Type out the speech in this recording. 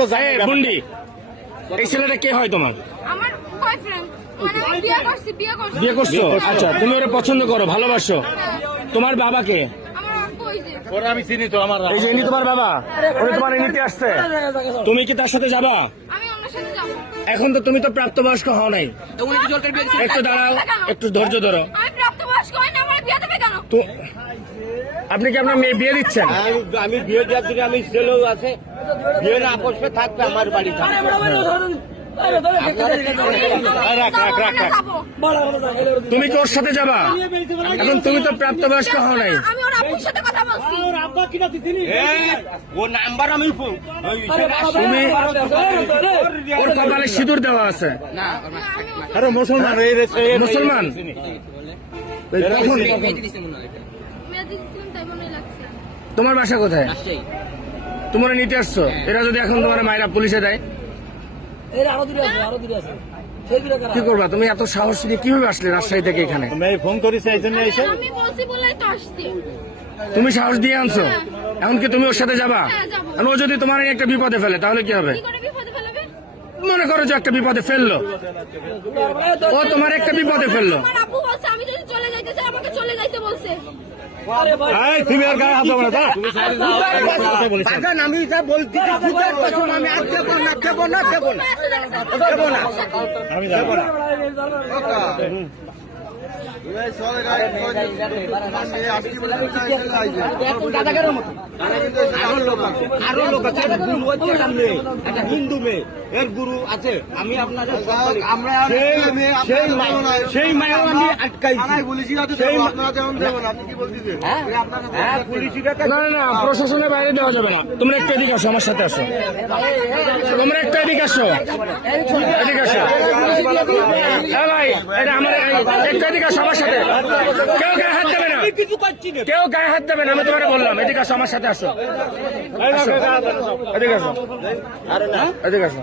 তো যায় বুন্ডি, এই ছেলেটা কে হয় তোমার? আমার বয়ফ্রেন্ড, মানে আমি বিয়ে করছি। আচ্ছা, তুমি ওরা পছন্দ করো, ভালোবাসো। তোমার বাবাকে? আমার আব্বু ওই যে। ওরা আমি চিনি তো, আমার এই যে ইনি তোমার বাবা, উনি তোমার নিতে আসছে। তুমি কি তার সাথে যাবা? আমি ওনার সাথে যাব। এখন তো তুমি তো প্রাপ্তবয়স্ক হও নাই। একটু দাঁড়াও, একটু ধৈর্য ধরো। আমি প্রাপ্তবয়স্ক হই না, আমার বিয়ে দেবে কেন? তো আপনি কি আপনার মেয়ে বিয়ে দিচ্ছেন? আমি বিয়ে দেওয়ার জন্য আমি ছেলেও আছে, বিয়ে না বসবে থাকবে আমার বাড়ি থাকবে। তুমি কি ওর সাথে যাবা? এখন তুমি তো প্রাপ্তবয়স্ক হও নাই। আমি ওর আব্বুর সাথে কথা বলছি। ও নাম্বার আমি তুমি ওর কপালে সিঁদুর দেওয়া আছে। আরে মুসলমান মুসলমান? কখন? মেয়ে দিয়েছিলাম তাই মনে লাগছে। তোমার বাসা কোথায়? তোমরা নিতে আসছো? এরা যদি এখন তোমার মায়েরা পুলিশে দেয় কি করবা? তুমি এত সাহস নিয়ে কিভাবে আসলে রাজশাহী থেকে এখানে? মেয়ে ফোন করেছে এই জন্য এসে আমি বলছি বলেই তো আসছি। তুমি সাহস দিয়ে আনছো, এখন কি তুমি ওর সাথে যাবা? হ্যাঁ, যাবো। আর ও যদি তোমার একটা বিপদে ফেলে তাহলে কি হবে? কি করে বিপদে ফেলবে? মনে করো যে একটা বিপদে ফেললো, ও তোমার একটা বিপদে ফেললো। আমার আব্বু বলছে আমি যদি চলে যাইতে চাই আমাকে চলে যাইতে বলছে। তুমি আর গায়ে হাত দেবো না, তা? আমি যা বলছি আমি আর দেবো না দেবো না দেবো না দেবো না আমি যাবো না। আরো লোক আছে, একটা গুরু হচ্ছে সামনে, একটা হিন্দু মেয়ে, এর গুরু আছে। আমি আপনাদের সেই মায়ের আমি আটকাইছি। না না, প্রশাসনের বাইরে দেওয়া যাবে না। তোমরা একটু এদিকে আসো, আমার সাথে আসো। তোমরা একটু এদিকে আসো, এদিকে আসো। হ্যাঁ ভাই, এটা আমার একটু এদিকে আসো আমার সাথে। কেউ গায়ে হাত দেবে না, কেউ গায়ে হাত দেবে না, আমি তোমাকে বললাম। এদিকে আসো, আমার সাথে আসো। এদিকে আসো, এদিকে আসো।